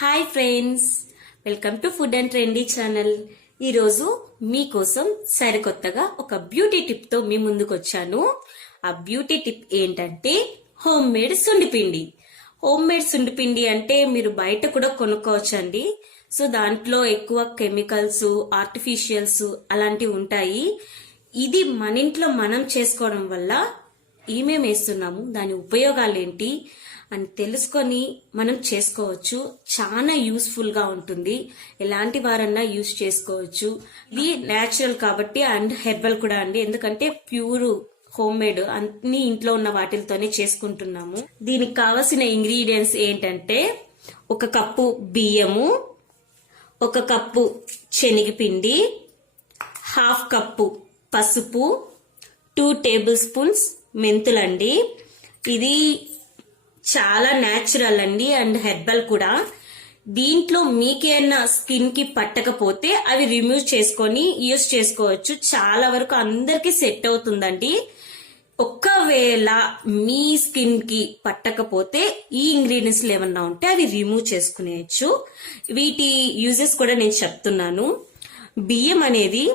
Hi friends, welcome to food and trendy channel. ఈరోజు మీకోసం సరికొత్తగా ఒక బ్యూటీ టిప్ తో మీ ముందుకు వచ్చాను. ఆ బ్యూటీ టిప్ ఏంటంటే హోమ్ మేడ్ సుండిపిండి. హోమ్ మేడ్ సుండిపిండి అంటే మీరు బయట కూడా కొనుక్కోవచ్చండి. సో దాంట్లో ఎక్కువ కెమికల్స్, ఆర్టిఫిషియల్స్ అలాంటివి ఉంటాయి. ఇది మన ఇంట్లో మనం చేసుకోవడం వల్ల ఏమేమి వేస్తున్నాము, దాని ఉపయోగాలు ఏంటి అని తెలుసుకొని మనం చేసుకోవచ్చు. చాలా యూస్ఫుల్ గా ఉంటుంది. ఎలాంటి వారన్నా యూజ్ చేసుకోవచ్చు. ఇది న్యాచురల్ కాబట్టి అండ్ హెర్బల్ కూడా అండి. ఎందుకంటే ప్యూర్ హోమ్ మేడ్ అన్ని ఇంట్లో ఉన్న వాటితోనే చేసుకుంటున్నాము. దీనికి కావలసిన ఇంగ్రీడియంట్స్ ఏంటంటే 1 కప్పు బియ్యము, 1 కప్పు శనగపిండి, 1/2 కప్పు పసుపు, 2 టేబుల్ స్పూన్స్ మెంతులండి. ఇది చాలా న్యాచురల్ అండి అండ్ హెర్బల్ కూడా. దీంట్లో మీకేమైనా స్కిన్ కి పట్టకపోతే అవి రిమూవ్ చేసుకొని యూజ్ చేసుకోవచ్చు. చాలా వరకు అందరికి సెట్ అవుతుందండి. ఒకవేళ మీ స్కిన్ కి పట్టకపోతే ఈ ఇంగ్రీడియంట్స్ ఏమన్నా ఉంటే అవి రిమూవ్ చేసుకునేయచ్చు. వీటి యూజెస్ కూడా నేను చెప్తున్నాను. బియ్యం అనేది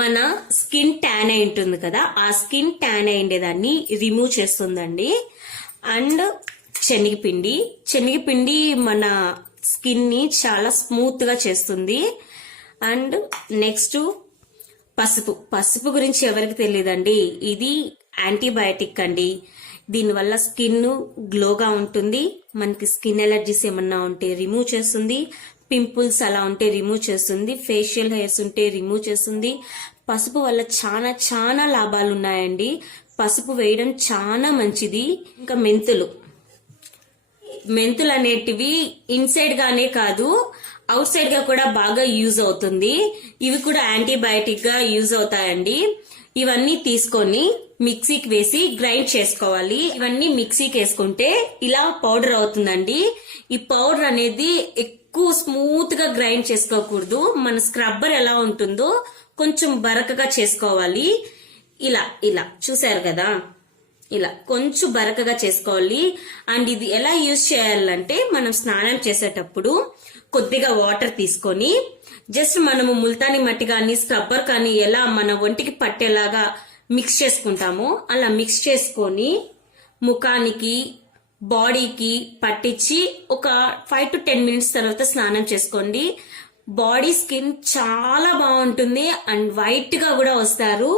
మన స్కిన్ ట్యాన్ అయి ఉంటుంది కదా, ఆ స్కిన్ ట్యాన్ అయ్యేదాన్ని రిమూవ్ చేస్తుందండి. అండ్ శనగపిండి మన స్కిన్ ని చాలా స్మూత్ గా చేస్తుంది. అండ్ నెక్స్ట్ పసుపు గురించి ఎవరికి తెలియదండి. ఇది యాంటీబయాటిక్ అండి. దీనివల్ల స్కిన్ గ్లోగా ఉంటుంది. మనకి స్కిన్ ఎలర్జీస్ ఏమన్నా ఉంటే రిమూవ్ చేస్తుంది. పింపుల్స్ అలా ఉంటే రిమూవ్ చేస్తుంది. ఫేషియల్ హెయిర్స్ ఉంటే రిమూవ్ చేస్తుంది. పసుపు వల్ల చాలా చాలా లాభాలు ఉన్నాయండి. పసుపు వేయడం చాలా మంచిది. ఇంకా మెంతులు అనేటివి ఇన్సైడ్ గానే కాదు, అవుట్ సైడ్ గా కూడా బాగా యూజ్ అవుతుంది. ఇవి కూడా యాంటీబయాటిక్ గా యూజ్ అవుతాయండి. ఇవన్నీ తీసుకొని మిక్సీకి వేసి గ్రైండ్ చేసుకోవాలి. ఇవన్నీ మిక్సీకి వేసుకుంటే ఇలా పౌడర్ అవుతుందండి. ఈ పౌడర్ అనేది ఎక్కువ స్మూత్ గా గ్రైండ్ చేసుకోకూడదు. మన స్క్రబ్బర్ ఎలా ఉంటుందో కొంచెం బరకగా చేసుకోవాలి. ఇలా చూసారు కదా, ఇలా కొంచెం బరకగా చేసుకోవాలి. అండ్ ఇది ఎలా యూజ్ చేయాలంటే, మనం స్నానం చేసేటప్పుడు కొద్దిగా వాటర్ తీసుకొని జస్ట్ మనము ముల్తాని మట్టి కానీ స్క్రబ్బర్ కానీ ఎలా మన ఒంటికి పట్టేలాగా మిక్స్ చేసుకుంటామో అలా మిక్స్ చేసుకొని ముఖానికి, బాడీకి పట్టించి ఒక 5 to 10 minutes తర్వాత స్నానం చేసుకోండి. బాడీ స్కిన్ చాలా బాగుంటుంది అండ్ వైట్ గా కూడా వస్తారు.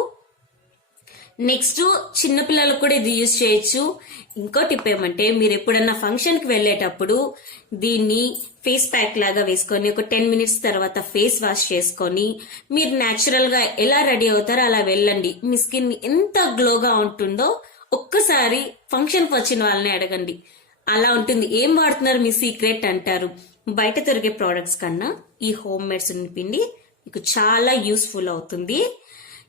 నెక్స్ట్ చిన్నపిల్లలకు కూడా ఇది యూజ్ చేయొచ్చు. ఇంకో టిప్ ఏమంటే, మీరు ఎప్పుడన్నా ఫంక్షన్ కి వెళ్లేటప్పుడు దీన్ని ఫేస్ ప్యాక్ లాగా వేసుకొని ఒక 10 minutes తర్వాత ఫేస్ వాష్ చేసుకొని మీరు న్యాచురల్ గా ఎలా రెడీ అవుతారో అలా వెళ్ళండి. మీ స్కిన్ ఎంత గ్లోగా ఉంటుందో ఒక్కసారి ఫంక్షన్ కి వచ్చిన వాళ్ళని అడగండి. అలా ఉంటుంది. ఏం వాడుతున్నారు మీ సీక్రెట్ అంటారు. బయట దొరికే ప్రోడక్ట్స్ కన్నా ఈ హోమ్ మేడ్ సున్నిపిండి మీకు చాలా యూస్ఫుల్ అవుతుంది.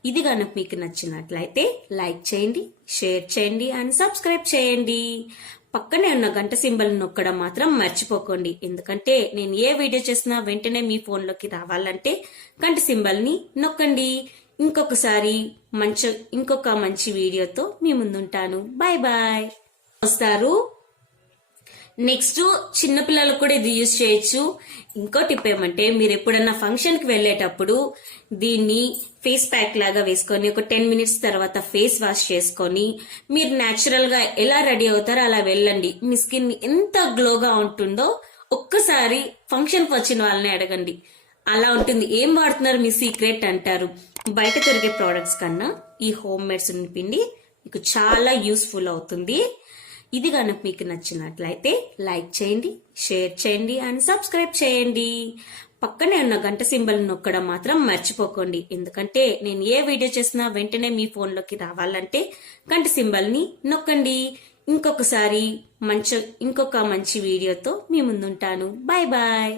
ఇది కనుక మీకు నచ్చినట్లయితే లైక్ చేయండి, షేర్ చేయండి అండ్ సబ్స్క్రైబ్ చేయండి. పక్కనే ఉన్న గంట సింబల్ నొక్కడం మాత్రం మర్చిపోకండి. ఎందుకంటే నేను ఏ వీడియో చేసినా వెంటనే మీ ఫోన్లోకి రావాలంటే గంట సింబల్ ని నొక్కండి. ఇంకొక మంచి వీడియోతో మీ ముందుంటాను. Bye bye. వస్తారు. నెక్స్ట్ చిన్నపిల్లలకు కూడా ఇది యూజ్ చేయొచ్చు. ఇంకో టిప్ ఏమంటే, మీరు ఎప్పుడన్నా ఫంక్షన్ కి వెళ్లేటప్పుడు దీన్ని ఫేస్ ప్యాక్ లాగా వేసుకొని ఒక 10 minutes తర్వాత ఫేస్ వాష్ చేసుకొని మీరు న్యాచురల్ గా ఎలా రెడీ అవుతారో అలా వెళ్ళండి. మీ స్కిన్ ఎంత గ్లోగా ఉంటుందో ఒక్కసారి ఫంక్షన్ కి వచ్చిన వాళ్ళని అడగండి. అలా ఉంటుంది. ఏం వాడుతున్నారు మీ సీక్రెట్ అంటారు. బయట దొరికే ప్రోడక్ట్స్ కన్నా ఈ హోమ్ మేడ్ సున్నిపిండి మీకు చాలా యూస్ఫుల్ అవుతుంది. ఇది కనుక మీకు నచ్చినట్లయితే లైక్ చేయండి, షేర్ చేయండి అండ్ సబ్స్క్రైబ్ చేయండి. పక్కనే ఉన్న గంట సింబల్ నొక్కడం మాత్రం మర్చిపోకండి. ఎందుకంటే నేను ఏ వీడియో చేసినా వెంటనే మీ ఫోన్లోకి రావాలంటే గంట సింబల్ ని నొక్కండి. ఇంకొక మంచి వీడియోతో మీ ముందుంటాను. Bye bye.